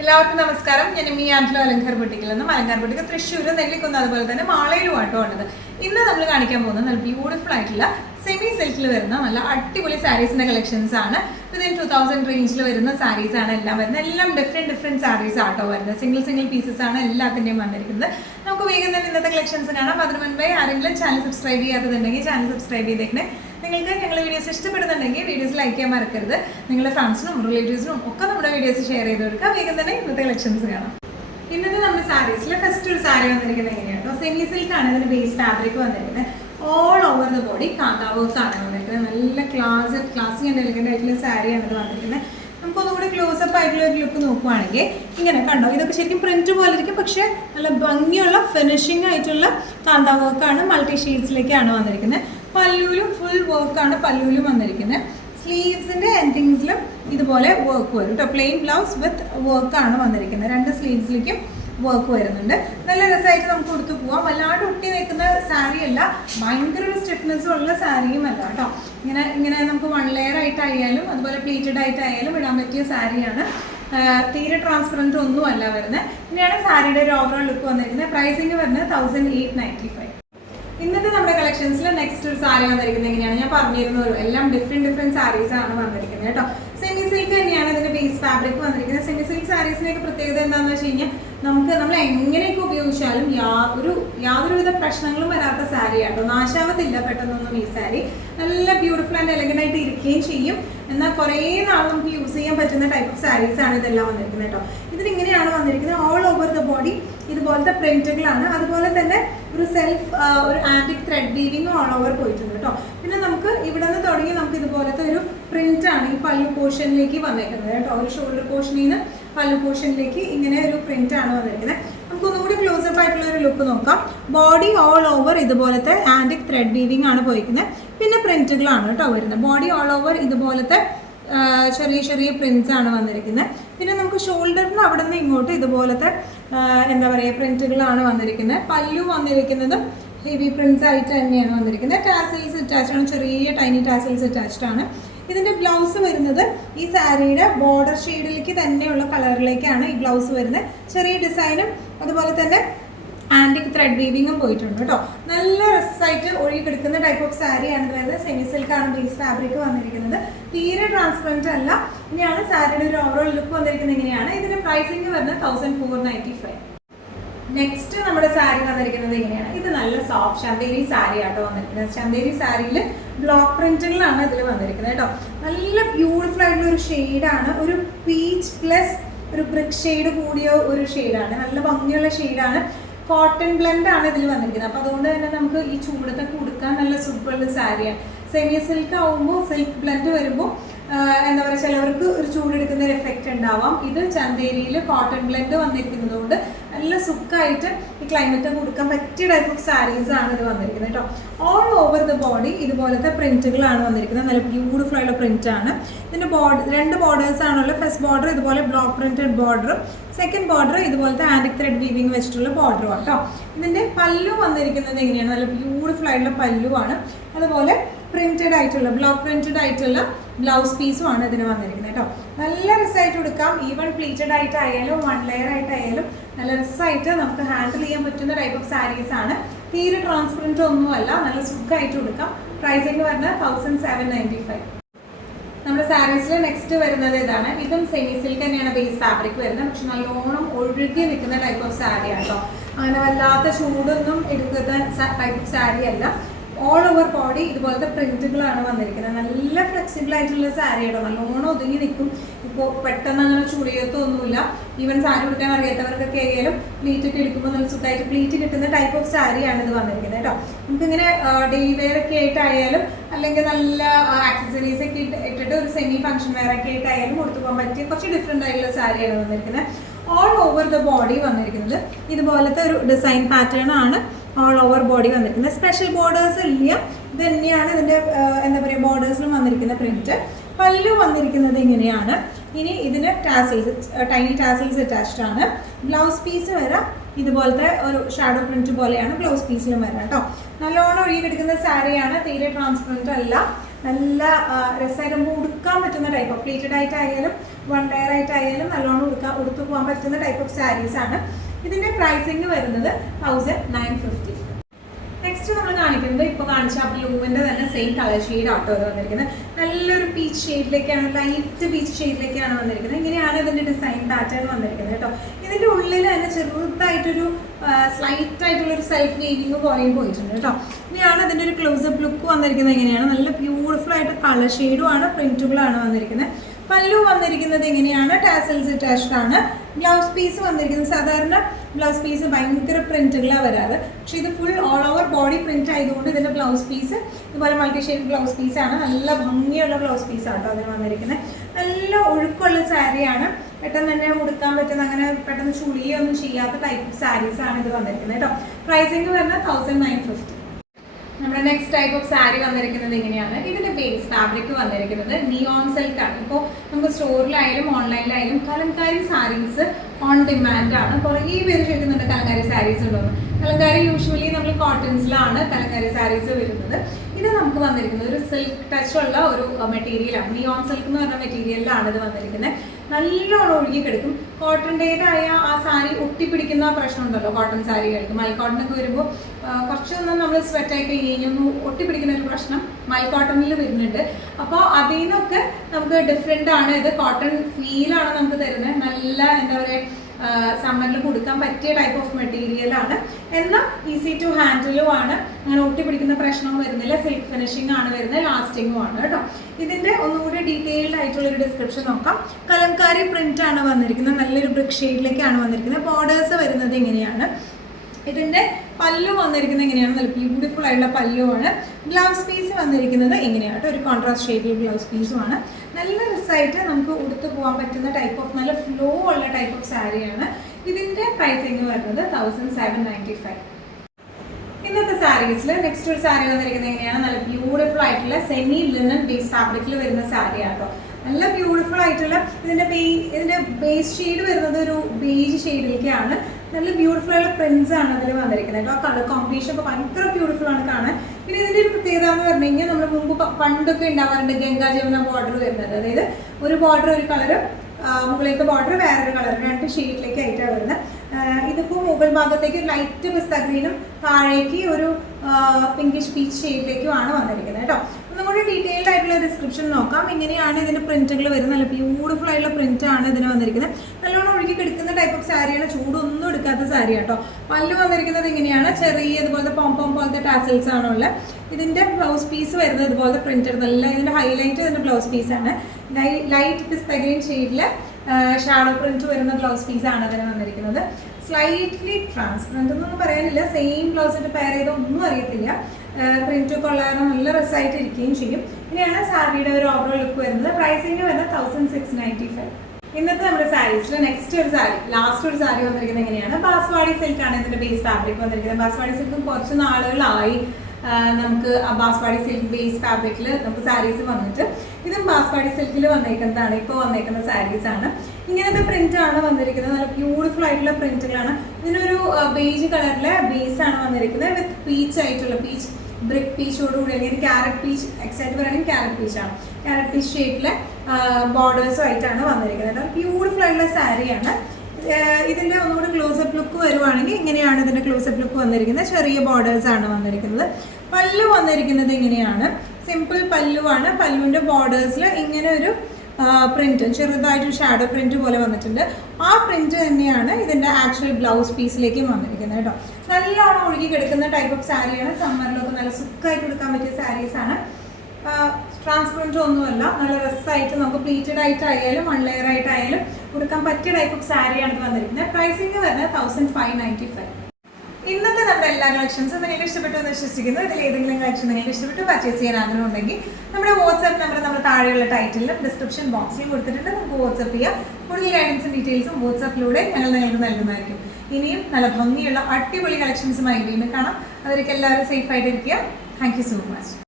എല്ലാവർക്കും നമസ്കാരം. ഞാൻ മീ ആൻഡ്ലോ അലങ്കാർ ബുട്ടിക്കിൽ നിന്നും അലങ്കാർ ബുട്ടിക്ക് തൃശ്ശൂർ നെല്ലിക്കുന്ന് അതുപോലെ തന്നെ മാളയിലുമായിട്ടോ ഉള്ളത്. ഇന്ന് നമ്മൾ കാണിക്കാൻ പോകുന്നത് നല്ല ബ്യൂട്ടിഫുൾ ആയിട്ടുള്ള സെമി സിൽക്കിൽ വരുന്ന നല്ല അടിപൊളി സാരീസിന്റെ കളക്ഷൻസ് ആണ്. വിതിൻ 2000 റേഞ്ചിൽ വരുന്ന സാരീസ് ആണ് എല്ലാം വരുന്നത്. എല്ലാം ഡിഫറെന്റ് സാരീസ് ആട്ടോ വരുന്നത്. സിംഗിൾ പീസസ് ആണ് എല്ലാത്തിൻ്റെയും വന്നിരിക്കുന്നത്. നമുക്ക് വേഗം തന്നെ ഇന്നത്തെ കളക്ഷൻസ് കാണാം. അതിന് മുൻപേ ആരെങ്കിലും ചാനൽ സബ്സ്ക്രൈബ് ചെയ്യാത്തതുണ്ടെങ്കിൽ ചാനൽ സബ്സ്ക്രൈബ് ചെയ്തേക്കണേ. നിങ്ങൾക്ക് ഞങ്ങളുടെ വീഡിയോസ് ഇഷ്ടപ്പെടുന്നുണ്ടെങ്കിൽ വീഡിയോസ് ലൈക്ക് ചെയ്യാൻ മറക്കരുത്. നിങ്ങളുടെ ഫ്രണ്ട്സിനും റിലേറ്റീവ്സിനും ഒക്കെ നമ്മുടെ വീഡിയോസ് ഷെയർ ചെയ്ത് കൊടുക്കുക. വേഗം തന്നെ ഇന്നത്തെ കളക്ഷൻസ് കാണാം. ഇന്നത്തെ നമ്മുടെ സാരീസിൽ ഫസ്റ്റ് ഒരു സാരി വന്നിരിക്കുന്നത് എങ്ങനെയാണോ, സെമി സിൽക്ക് ആണ് ഇതിന്റെ ബേസ് ഫാബ്രിക് വന്നിരിക്കുന്നത്. All over the body kantha work ആണ് വന്നിരിക്കുന്നത്. നല്ല ക്ലാസിക് ആൻഡ് എലഗന്റ് ആയിട്ടുള്ള സാരിയാണ് ഇത് വന്നിരിക്കുന്നത്. നമുക്കൊന്നുകൂടി ക്ലോസപ്പ് ആയിട്ടുള്ള ഒരു ലുക്ക് നോക്കുവാണെങ്കിൽ ഇങ്ങനെ കണ്ടോ, ഇതൊക്കെ ശരിക്കും പ്രിന്റ് പോലെ ഇരിക്കും, പക്ഷെ നല്ല ഭംഗിയുള്ള ഫിനിഷിംഗ് ആയിട്ടുള്ള കാന്താ വർക്കാണ്. മൾട്ടി ഷെയ്ഡ്സിലേക്കാണ് വന്നിരിക്കുന്നത്. പല്ലുവിലും ഫുൾ വർക്കാണ് പല്ലുവിലും വന്നിരിക്കുന്നത്. സ്ലീവ്സിന്റെ എൻഡിങ്സിലും ഇതുപോലെ വർക്ക് വരും കേട്ടോ. പ്ലെയിൻ ബ്ലൗസ് വിത്ത് വർക്കാണ് വന്നിരിക്കുന്നത്. രണ്ട് സ്ലീവ്സിലേക്കും വർക്ക് വരുന്നുണ്ട്. നല്ല രസമായിട്ട് നമുക്ക് കൊടുത്തു പോവാം. വല്ലാണ്ട് ഒട്ടി നിൽക്കുന്ന സാരി അല്ല, ഭയങ്കര ഒരു സ്റ്റിഫ്നെസ് ഉള്ള സാരിയും അല്ല കേട്ടോ. ഇങ്ങനെ നമുക്ക് 1 ലെയർ ആയിട്ടായാലും അതുപോലെ പ്ലീറ്റഡ് ആയിട്ടായാലും ഇടാൻ പറ്റിയ സാരിയാണ്. തീരെ ട്രാൻസ്പെറൻറ്റ് ഒന്നും അല്ല വരുന്നത്. ഇങ്ങനെയാണ് സാരിയുടെ ഒരു ഓവറോൾ ലുക്ക് വന്നിരിക്കുന്നത്. പ്രൈസിങ് വരുന്നത് 1895. ഇന്നത്തെ നമ്മുടെ കളക്ഷൻസിൽ നെക്സ്റ്റ് ഒരു സാരി വന്നിരിക്കുന്നത് എങ്ങനെയാണ്, ഞാൻ പറഞ്ഞിരുന്നത് എല്ലാം ഡിഫറെന്റ് സാരീസ് ആണ് വന്നിരിക്കുന്നത് കേട്ടോ. സെമി സിൽക്ക് തന്നെയാണ് ഇതിന്റെ ബേസ് ഫാബ്രിക് വന്നിരിക്കുന്നത്. സെമി സിൽക്ക് സാരീസിനൊക്കെ പ്രത്യേകത എന്താണെന്ന് വെച്ച് കഴിഞ്ഞാൽ നമ്മൾ എങ്ങനെയൊക്കെ ഉപയോഗിച്ചാലും യാതൊരുവിധ പ്രശ്നങ്ങളും വരാത്ത സാരി ആട്ടോ. നാശാവത്തില്ല പെട്ടെന്നൊന്നും ഈ സാരി. നല്ല ബ്യൂട്ടിഫുൾ ആൻഡ് എലഗന്റ് ആയിട്ട് ഇരിക്കുകയും ചെയ്യും. എന്നാൽ കുറേ നാൾ നമുക്ക് യൂസ് ചെയ്യാൻ പറ്റുന്ന ടൈപ്പ് ഓഫ് സാരീസ് ആണ് ഇതെല്ലാം വന്നിരിക്കുന്നത് കേട്ടോ. ഇതിനിങ്ങനെയാണ് വന്നിരിക്കുന്നത്. ഓൾ ഓവർ ദ ബോഡി ഇതുപോലത്തെ പ്രിന്റുകളാണ്. അതുപോലെ തന്നെ ഒരു antique thread weaving all over പോയിട്ടുണ്ട് കേട്ടോ. പിന്നെ നമുക്ക് ഇവിടെ നിന്ന് തുടങ്ങി നമുക്ക് ഇതുപോലത്തെ ഒരു പ്രിന്റ് ആണ് ഈ പല്ലു പോർഷനിലേക്ക് വന്നേക്കുന്നത് കേട്ടോ. ഒരു ഷോൾഡർ പോർഷനിൽ നിന്ന് പല്ലു പോർഷനിലേക്ക് ഇങ്ങനെ ഒരു പ്രിന്റ് ആണ് വന്നിരിക്കുന്നത്. നമുക്ക് ഒന്നുകൂടി ക്ലോസപ്പ് ആയിട്ടുള്ള ഒരു ലുക്ക് നോക്കാം. ബോഡി ഓൾ ഓവർ ഇതുപോലത്തെ ആന്റിക് ത്രെഡ് വീവിങ് ആണ് പോയിരിക്കുന്നത്. പിന്നെ പ്രിന്റുകളാണ് കേട്ടോ വരുന്നത്. ബോഡി ഓൾ ഓവർ ഇതുപോലത്തെ ചെറിയ പ്രിന്റ്സ് ആണ് വന്നിരിക്കുന്നത്. പിന്നെ നമുക്ക് ഷോൾഡറിന് അവിടെ നിന്ന് ഇങ്ങോട്ട് ഇതുപോലത്തെ എന്താ പറയുക പ്രിന്റുകളാണ് വന്നിരിക്കുന്നത്. പല്ലു വന്നിരിക്കുന്നത് ഹെവി പ്രിന്റ്സ് ആയിട്ട് തന്നെയാണ് വന്നിരിക്കുന്നത്. ടാസൽസ് അറ്റാച്ച്ഡ് ആണ്, ചെറിയ ടൈനി ടാസൽസ് അറ്റാച്ച്ഡ് ആണ്. ഇതിന്റെ ബ്ലൗസ് വരുന്നത് ഈ സാരിയുടെ ബോർഡർ ഷെയ്ഡിലേക്ക് തന്നെയുള്ള കളറിലേക്കാണ് ഈ ബ്ലൗസ് വരുന്നത്. ചെറിയ ഡിസൈനും അതുപോലെ തന്നെ ആന്റിക് ത്രെഡ് വീവിങ്ങും പോയിട്ടുണ്ട് കേട്ടോ. നല്ല രസമായിട്ട് ഒഴുകിക്കെടുക്കുന്ന ടൈപ്പ് ഓഫ് സാരിയാണ് ഇത് വരുന്നത്. സെമി സിൽക്കാണ് ബേസ് ഫാബ്രിക് വന്നിരിക്കുന്നത്. തീരെ ട്രാൻസ്പെറന്റ് അല്ല. ഇനിയാണ് സാരിയുടെ ഒരു ഓവറോൾ ലുക്ക് വന്നിരിക്കുന്നത് എങ്ങനെയാണ്. ഇതിന്റെ പ്രൈസിങ് വരുന്നത് 1495. നെക്സ്റ്റ് നമ്മുടെ സാരി വന്നിരിക്കുന്നത് എങ്ങനെയാണ്. ഇത് നല്ല സോഫ്റ്റ് ചന്തേരി സാരി ആട്ടോ വന്നിരിക്കുന്നത്. ചന്തേരി സാരിയിൽ ബ്ലോക്ക് പ്രിന്റുകളാണ് ഇതിൽ വന്നിരിക്കുന്നത് കേട്ടോ. നല്ല ബ്യൂട്ടിഫുൾ ആയിട്ടുള്ള ഒരു ഷെയ്ഡാണ്. ഒരു പീച്ച് പ്ലസ് ഒരു ബ്രിക്ക് ഷെയ്ഡ് കൂടിയ ഒരു ഷെയ്ഡാണ്. നല്ല ഭംഗിയുള്ള ഷെയ്ഡാണ്. കോട്ടൺ ബ്ലെൻഡ് ആണ് ഇതിൽ വന്നിരിക്കുന്നത്. അപ്പോൾ അതുകൊണ്ട് തന്നെ നമുക്ക് ഈ ചൂടത്തൊക്കെ ഉടുക്കാൻ നല്ല സൂപ്പറുള്ള സാരിയാണ്. സെമി സിൽക്ക് ആവുമ്പോൾ സിൽക്ക് ബ്ലെൻഡ് വരുമ്പോൾ എന്താ പറയുക, ചിലവർക്ക് ഒരു ചൂടെടുക്കുന്ന ഒരു എഫക്റ്റ് ഉണ്ടാവാം. ഇത് ചന്തേരിയിൽ കോട്ടൺ ബ്ലെൻഡ് വന്നിരിക്കുന്നത് കൊണ്ട് നല്ല സുഖമായിട്ട് ഈ ക്ലൈമറ്റ് കൊടുക്കാൻ പറ്റിയ ടൈപ്പ് ഓഫ് സാരീസ് ആണ് ഇത് വന്നിരിക്കുന്നത് കേട്ടോ. ഓൾ ഓവർ ദ ബോഡി ഇതുപോലത്തെ പ്രിന്റുകളാണ് വന്നിരിക്കുന്നത്. നല്ല ബ്യൂട്ടിഫുൾ ആയിട്ടുള്ള പ്രിന്റ് ആണ്. ഇതിന്റെ രണ്ട് ബോർഡേഴ്സ് ആണുള്ളത്. ഫസ്റ്റ് ബോർഡർ ഇതുപോലെ ബ്ലോക്ക് പ്രിന്റഡ് ബോർഡറും സെക്കൻഡ് ബോർഡർ ഇതുപോലത്തെ ആന്റിക് ത്രെഡ് വീവിങ് വെച്ചിട്ടുള്ള ബോർഡറും കേട്ടോ. ഇതിന്റെ പല്ലു വന്നിരിക്കുന്നത് എങ്ങനെയാണ്, നല്ല ബ്യൂട്ടിഫുൾ ആയിട്ടുള്ള പല്ലുവാണ്. അതുപോലെ പ്രിന്റഡ് ആയിട്ടുള്ള ബ്ലോക്ക് പ്രിന്റഡ് ആയിട്ടുള്ള ബ്ലൗസ് പീസും ആണ് ഇതിന് വന്നിരിക്കുന്നത് കേട്ടോ. നല്ല രസമായിട്ട് കൊടുക്കാം. ഈവൻ പ്ലീറ്റഡ് ആയിട്ടായാലും 1 ലെയർ ആയിട്ടായാലും നല്ല രസമായിട്ട് നമുക്ക് ഹാൻഡിൽ ചെയ്യാൻ പറ്റുന്ന ടൈപ്പ് ഓഫ് സാരീസ് ആണ്. തീരെ ട്രാൻസ്പെറൻറ്റ് ഒന്നുമല്ല, നല്ല സുഖമായിട്ട് കൊടുക്കാം. പ്രൈസിങ് വരുന്നത് 1795. നമ്മുടെ സാരീസിൽ നെക്സ്റ്റ് വരുന്നത് ഇതാണ്. ഇതും സെമി സിൽക്ക് തന്നെയാണ് ബേസ് ഫാബ്രിക് വരുന്നത്. പക്ഷെ നല്ലോണം ഒഴുകി നിൽക്കുന്ന ടൈപ്പ് ഓഫ് സാരി ആട്ടോ. അങ്ങനെ വല്ലാത്ത ചൂടൊന്നും എടുക്കുന്ന ടൈപ്പ് ഓഫ് സാരി അല്ല. ഓൾ ഓവർ ബോഡി ഇതുപോലത്തെ പ്രിന്റുകളാണ് വന്നിരിക്കുന്നത്. നല്ല ഫ്ലെക്സിബിൾ ആയിട്ടുള്ള സാരി ആട്ടോ. നല്ലോണം ഒതുങ്ങി നിൽക്കും. ഇപ്പോൾ പെട്ടെന്ന് അങ്ങനെ ചുളിയത്തൊന്നുമില്ല. ഈവൻ സാരി കൊടുക്കാൻ അറിയാത്തവർക്കൊക്കെ ആയാലും പ്ലീറ്റൊക്കെ എടുക്കുമ്പോൾ നല്ല സുഖമായിട്ട് പ്ലീറ്റ് കിട്ടുന്ന ടൈപ്പ് ഓഫ് സാരിയാണ് ഇത് വന്നിരിക്കുന്നത് കേട്ടോ. നമുക്കിങ്ങനെ ഡെയിലി വെയർ ഒക്കെ ആയിട്ടായാലും അല്ലെങ്കിൽ നല്ല ആക്സസറീസ് ഒക്കെ ഇട്ടിട്ട് ഒരു സെമി ഫംഗ്ഷൻ വെയർ ഒക്കെ ആയിട്ടായാലും കൊടുത്തു പോകാൻ പറ്റിയ കുറച്ച് ഡിഫറെൻ്റ് ആയിട്ടുള്ള സാരിയാണ് വന്നിരിക്കുന്നത്. ഓൾ ഓവർ ദ ബോഡി വന്നിരിക്കുന്നത് ഇതുപോലത്തെ ഒരു ഡിസൈൻ പാറ്റേൺ ആണ് ഓൾ ഓവർ ബോഡി വന്നിരിക്കുന്നത്. സ്പെഷ്യൽ ബോർഡേഴ്സ് ഇല്ല. ഇത് തന്നെയാണ് ഇതിൻ്റെ എന്താ പറയുക ബോർഡേഴ്സിലും വന്നിരിക്കുന്ന പ്രിന്റ്. പല്ലു വന്നിരിക്കുന്നത് ഇങ്ങനെയാണ്. ഇനി ഇതിന് ടൈനി ടാസിൽസ് അറ്റാച്ച്ഡ് ആണ്. ബ്ലൗസ് പീസ് വരാം ഇതുപോലത്തെ ഒരു ഷാഡോ പ്രിന്റ് പോലെയാണ് ബ്ലൗസ് പീസിലും വരാം കേട്ടോ. നല്ലോണം ഒഴുകിയെടുക്കുന്ന സാരിയാണ്. തീരെ ട്രാൻസ്പെറൻറ്റ് അല്ല. നല്ല രസമായിട്ട് നമുക്ക് ഉടുക്കാൻ പറ്റുന്ന ടൈപ്പ് ഓഫ് പ്ലീറ്റഡ് ആയിട്ടായാലും 1 ലെയർ ആയിട്ടായാലും നല്ലോണം ഉടുത്തു പോകാൻ പോകാൻ പറ്റുന്ന ടൈപ്പ് ഓഫ് സാരീസ് ആണ്. ഇതിന്റെ പ്രൈസിങ് വരുന്നത് 1950. നെക്സ്റ്റ് നമ്മൾ കാണിക്കുന്നത് ഇപ്പോൾ കാണിച്ച ബ്ലൂവിൻ്റെ തന്നെ സെയിം കളർ ഷെയ്ഡ് ആട്ടോ അത് വന്നിരിക്കുന്നത്. നല്ലൊരു പീച്ച് ഷെയ്ഡിലേക്കാണ്, ലൈറ്റ് പീച്ച് ഷെയ്ഡിലേക്കാണ് വന്നിരിക്കുന്നത്. ഇങ്ങനെയാണ് ഇതിൻ്റെ ഡിസൈൻ പാറ്റേൺ വന്നിരിക്കുന്നത് കേട്ടോ. ഇതിൻ്റെ ഉള്ളിൽ തന്നെ ചെറുതായിട്ടൊരു സ്ലൈറ്റ് ആയിട്ടുള്ളൊരു സെൽഫ് വീവിങ് പോലെയും പോയിട്ടുണ്ട് കേട്ടോ. ഇനിയാണ് ഇതിൻ്റെ ഒരു ക്ലോസപ്പ് ലുക്ക് വന്നിരിക്കുന്നത്. എങ്ങനെയാണ് നല്ല ബ്യൂട്ടിഫുൾ ആയിട്ട് കളർ ഷെയ്ഡുമാണ്, പ്രിന്റുകളാണ് വന്നിരിക്കുന്നത്. പല്ലു വന്നിരിക്കുന്നത് എങ്ങനെയാണ്, ടാസൽസ് അറ്റാച്ച്ഡ് ആണ്. ബ്ലൗസ് പീസ് വന്നിരിക്കുന്നത് സാധാരണ ബ്ലൗസ് പീസ് ഭയങ്കര പ്രിന്റുകളാണ് വരാറ്, പക്ഷേ ഇത് full all over body print ആയതുകൊണ്ട് ഇതിൻ്റെ ബ്ലൗസ് പീസ് ഇതുപോലെ മൾട്ടി ഷെയ്ഡ് ബ്ലൗസ് പീസാണ്. നല്ല ഭംഗിയുള്ള ബ്ലൗസ് പീസാട്ടോ അതിന് വന്നിരിക്കുന്നത്. നല്ല ഒഴുക്കുള്ള സാരിയാണ്, പെട്ടെന്ന് തന്നെ ഉടുക്കാൻ പറ്റുന്ന, അങ്ങനെ പെട്ടെന്ന് ചുളിയൊന്നും ചെയ്യാത്ത ടൈപ്പ് സാരീസാണ് ഇത് വന്നിരിക്കുന്നത് കേട്ടോ. പ്രൈസിങ് വരുന്നത് 1950. നമ്മുടെ നെക്സ്റ്റ് ടൈപ്പ് ഓഫ് സാരി വന്നിരിക്കുന്നത് ഇങ്ങനെയാണ്. ഇതിന്റെ ബേസ് ഫാബ്രിക് വന്നിരിക്കുന്നത് നിയോൺ സിൽക്ക് ആണ്. ഇപ്പോൾ നമുക്ക് സ്റ്റോറിലായാലും ഓൺലൈനിലായാലും കലങ്കാരി സാരീസ് ഓൺ ഡിമാൻഡ് ആണ്. കുറേ പേര് ചോദിക്കുന്നുണ്ട് കലങ്കാരി സാരീസ് ഉണ്ടോന്ന്. കലങ്കാരി യൂഷ്വലി നമ്മൾ കോട്ടൺസിലാണ് കലങ്കാരി സാരീസ് വരുന്നത്. ഇത് നമുക്ക് വന്നിരിക്കുന്നത് ഒരു സിൽക്ക് ടച്ച് ഉള്ള ഒരു മെറ്റീരിയലാണ്. നിയോൺ സിൽക്ക് എന്ന് പറഞ്ഞ മെറ്റീരിയലിലാണ് ഇത് വന്നിരിക്കുന്നത്. നല്ലോണം ഒഴുകി കിടക്കും. കോട്ടൻ്റേതായ ആ സാരി ഒട്ടിപ്പിടിക്കുന്ന പ്രശ്നം ഉണ്ടല്ലോ കോട്ടൺ സാരികൾക്ക്. മൽ കോട്ടണൊക്കെ വരുമ്പോൾ കുറച്ചൊന്നും നമ്മൾ സ്വെറ്റായി കഴിഞ്ഞൊന്നും ഒട്ടിപ്പിടിക്കുന്ന ഒരു പ്രശ്നം മൽ കോട്ടണിൽ വരുന്നുണ്ട്. അപ്പോൾ അതിൽ നിന്നൊക്കെ നമുക്ക് ഡിഫറെൻ്റ് ആണ്. ഇത് കോട്ടൺ ഫീലാണ് നമുക്ക് തരുന്നത്. നല്ല എന്താ പറയുക, സമ്മറിൽ കൊടുക്കാൻ പറ്റിയ ടൈപ്പ് ഓഫ് മെറ്റീരിയലാണ്. എന്നാൽ ഈസി ടു ഹാൻഡിലും ആണ്. അങ്ങനെ ഒട്ടിപ്പിടിക്കുന്ന പ്രശ്നവും വരുന്നില്ല. സിൽക്ക് ഫിനിഷിംഗ് ആണ് വരുന്നത്, ലാസ്റ്റിങ്ങും ആണ് കേട്ടോ. ഇതിൻ്റെ ഒന്നുകൂടി ഡീറ്റെയിൽഡ് ആയിട്ടുള്ളൊരു ഡിസ്ക്രിപ്ഷൻ നോക്കാം. കലംകാരി പ്രിന്റ് ആണ് വന്നിരിക്കുന്നത്. നല്ലൊരു ബ്രിക്ക് ഷെയ്ഡിലേക്കാണ് വന്നിരിക്കുന്നത്. ബോർഡേഴ്സ് വരുന്നത് ഇങ്ങനെയാണ്. ഇതിൻ്റെ പല്ലു വന്നിരിക്കുന്നത് എങ്ങനെയാണ്, നല്ല ബ്യൂട്ടിഫുൾ ആയിട്ടുള്ള പല്ലുവാണ്. ബ്ലൗസ് പീസ് വന്നിരിക്കുന്നത് എങ്ങനെയാണ്, ഒരു കോൺട്രാസ്റ്റ് ഷെയ്ഡിൽ ബ്ലൗസ് പീസുമാണ്. നല്ല രസമായിട്ട് നമുക്ക് ഉടുത്ത് പോകാൻ പറ്റുന്ന ടൈപ്പ് ഓഫ് നല്ല ഫ്ലോ ഉള്ള ടൈപ്പ് ഓഫ് സാരിയാണ്. ഇതിൻ്റെ പ്രൈസിങ് വരുന്നത് 1795. ഇന്നത്തെ സാരീസിൽ നെക്സ്റ്റ് ഒരു സാരി വന്നിരിക്കുന്നത് എങ്ങനെയാണ്, നല്ല ബ്യൂട്ടിഫുൾ ആയിട്ടുള്ള സെമി ലിനൻ ബേസ് ഫാബ്രിക്കിൽ വരുന്ന സാരി ആട്ടോ. നല്ല ബ്യൂട്ടിഫുൾ ആയിട്ടുള്ള ഇതിൻ്റെ ബേസ് ഷെയ്ഡ് വരുന്നത് ഒരു ബേജ് ഷെയ്ഡിലേക്കാണ്. നല്ല ബ്യൂട്ടിഫുൾ ആയിട്ടുള്ള പ്രിന്റ്സ് ആണ് അതിൽ വന്നിരിക്കുന്നത്. ആ കളർ കോമ്പിനേഷൻ ഒക്കെ ഭയങ്കര ബ്യൂട്ടിഫുൾ ആണ് കാണാൻ. പിന്നെ ഇതിൻ്റെ ഒരു പ്രത്യേകത എന്ന് പറഞ്ഞു കഴിഞ്ഞാൽ നമ്മൾ മുമ്പ് പണ്ടൊക്കെ ഉണ്ടാവാറുണ്ട് ഗംഗാ ജമുന ബോർഡർ വരുന്നത്. അതായത് ഒരു ബോർഡർ ഒരു കളറ്, മുകളിലത്തെ ബോർഡർ വേറൊരു കളർ, 2 ഷെയ്ഡിലേക്ക് ആയിട്ടാണ് വരുന്നത്. ഇതിപ്പോൾ മുകൾ ഭാഗത്തേക്ക് ലൈറ്റ് പിസ്ത ഗ്രീനും താഴേക്ക് ഒരു പിങ്കിഷ് പീച്ച് ഷെയ്ഡിലേക്കുമാണ് വന്നിരിക്കുന്നത് കേട്ടോ. ഒന്നുകൂടി ഡീറ്റെയിൽഡ് ആയിട്ടുള്ള ഡിസ്ക്രിപ്ഷൻ നോക്കാം. ഇങ്ങനെയാണ് ഇതിൻ്റെ പ്രിന്റുകൾ വരുന്നത്. നല്ല ബ്യൂട്ടിഫുൾ ആയിട്ടുള്ള പ്രിന്റ് ആണ് ഇതിന് വന്നിരിക്കുന്നത്. നല്ലോണം ഒഴുകി കിടക്കുന്ന ടൈപ്പ് ഓഫ് സാരിയാണ്, ചൂടൊന്നും എടുക്കാത്ത സാരി കേട്ടോ. പല്ല് വന്നിരിക്കുന്നത് ഇങ്ങനെയാണ്, ചെറിയ ഇതുപോലത്തെ പോംപോം പോലത്തെ ടാസൽസ് ആണുള്ളത്. ഇതിൻ്റെ ബ്ലൗസ് പീസ് വരുന്നത് ഇതുപോലത്തെ പ്രിന്റഡ്, നല്ല ഇതിൻ്റെ ഹൈലൈറ്റ് ഇതിൻ്റെ ബ്ലൗസ് പീസാണ്. ലൈറ്റ് പിസ്ത ഗ്രീൻ ഷെയ്ഡിൽ ഷാഡോ പ്രിന്റ് വരുന്ന ബ്ലൗസ് പീസാണ് അതിന് വന്നിരിക്കുന്നത്. സ്ലൈറ്റ്ലി ട്രാൻസ്പെറൻറ്റ് എന്നൊന്നും പറയാനില്ല, സെയിം ബ്ലൗസിൻ്റെ പെയർ ചെയ്ത് ഒന്നും അറിയത്തില്ല. പ്രിന്റ് കൊള്ളാനും നല്ല രസമായിട്ട് ഇരിക്കുകയും ചെയ്യും. ഇങ്ങനെയാണ് സാരിയുടെ ഒരു ഓവറോൾ ലുക്ക് വരുന്നത്. പ്രൈസിങ് വരുന്നത് 1695. ഇന്നത്തെ നമ്മുടെ സാരീസിൽ നെക്സ്റ്റ് ഒരു സാരി, ലാസ്റ്റ് ഒരു സാരി വന്നിരിക്കുന്നത് എങ്ങനെയാണ്, ബാസ്വാടി സിൽക്ക് ആണ് ഇതിന്റെ ബേസ് ഫാബ്രിക് വന്നിരിക്കുന്നത്. ബാസ്വാടി സിൽക്കും കുറച്ച് നാളുകളായി നമുക്ക് ബാസ്വാടി സിൽക്ക് ബേസ് ഫാബ്രിക്കിൽ നമുക്ക് സാരീസ് വന്നിട്ട്. ഇതും ബാസ്വാടി സിൽക്കിൽ വന്നേക്കുന്നതാണ്, ഇപ്പോൾ വന്നേക്കുന്ന സാരീസ് ആണ്. ഇങ്ങനത്തെ പ്രിന്റ് ആണ് വന്നിരിക്കുന്നത്. നല്ല ബ്യൂട്ടിഫുൾ ആയിട്ടുള്ള പ്രിന്റുകളാണ്. ഇതിനൊരു ബേജ് കളറിലെ ബേസ് ആണ് വന്നിരിക്കുന്നത് വിത്ത് പീച്ച് ആയിട്ടുള്ള പീച്ച് ബ്രിക്ക് പീച്ചോടുകൂടി, അല്ലെങ്കിൽ ക്യാരറ്റ് പീച്ച്, എക്സാക്ട് പറയുകയാണെങ്കിൽ ക്യാരറ്റ് പീച്ചാണ്. ക്യാരറ്റ് പീച്ച് ഷേപ്പിലെ ബോർഡേഴ്സും ആയിട്ടാണ് വന്നിരിക്കുന്നത്. ബ്യൂട്ടിഫുൾ ആയിട്ടുള്ള സാരിയാണ്. ഇതിൻ്റെ ഒന്നുകൂടി ക്ലോസപ്പ് ലുക്ക് വരുവാണെങ്കിൽ ഇങ്ങനെയാണ് ഇതിൻ്റെ ക്ലോസപ്പ് ലുക്ക് വന്നിരിക്കുന്നത്. ചെറിയ ബോർഡേഴ്സ് ആണ് വന്നിരിക്കുന്നത്. പല്ലു വന്നിരിക്കുന്നത് ഇങ്ങനെയാണ്, സിമ്പിൾ പല്ലുവാണ്. പല്ലുവിൻ്റെ ബോർഡേഴ്സിൽ ഇങ്ങനെ ഒരു പ്രിന്റ്, ചെറുതായിട്ടൊരു ഷാഡോ പ്രിന്റ് പോലെ വന്നിട്ടുണ്ട്. ആ പ്രിന്റ് തന്നെയാണ് ഇതിൻ്റെ ആക്ച്വൽ ബ്ലൗസ് പീസിലേക്കും വന്നിരിക്കുന്നത് കേട്ടോ. നല്ലോണം ഒഴുകി കിടക്കുന്ന ടൈപ്പ് ഓഫ് സാരിയാണ്. സമ്മറിലൊക്കെ നല്ല സുഖമായിട്ട് കൊടുക്കാൻ പറ്റിയ സാരീസാണ്. ട്രാൻസ്പെറൻറ്റ് ഒന്നുമല്ല, നല്ല രസമായിട്ട് നമുക്ക് പ്ലീറ്റഡ് ആയിട്ടായാലും 1 ലെയർ ആയിട്ടായാലും കൊടുക്കാൻ പറ്റിയ ടൈപ്പ് ഓഫ് സാരിയാണ് ഇത് വന്നിരിക്കുന്നത്. പ്രൈസിങ് വരുന്നത് 1595. ഇന്നത്തെ നമ്മുടെ എല്ലാ കളക്ഷൻസും നിങ്ങൾക്ക് ഇഷ്ടപ്പെട്ടു എന്ന് വിശ്വസിക്കുന്നു. ഇതിൽ ഏതെങ്കിലും കളക്ഷൻ നിങ്ങൾക്ക് ഇഷ്ടപ്പെട്ടു പർച്ചേസ് ചെയ്യാൻ ആഗ്രഹം ഉണ്ടെങ്കിൽ നമ്മുടെ വാട്സ്ആപ്പ് നമ്പർ നമ്മൾ താഴെയുള്ള ടൈറ്റിലും ഡിസ്ക്രിപ്ഷൻ ബോക്സിലും കൊടുത്തിട്ടുണ്ട്. നമുക്ക് വാട്സ്ആപ്പ് ചെയ്യാം. കൂടുതൽ ഗൈഡൻസും ഡീറ്റെയിൽസും വാട്സ്ആപ്പിലൂടെ ഞങ്ങൾ നിങ്ങൾക്ക് നൽകുന്നതായിരിക്കും. ഇനിയും നല്ല ഭംഗിയുള്ള അടിപൊളി കളക്ഷൻസുമായി വീണ്ടും കാണാം. അതിലേക്ക് എല്ലാവരും സേഫ് ആയിട്ടിരിക്കുക. Thank you so much.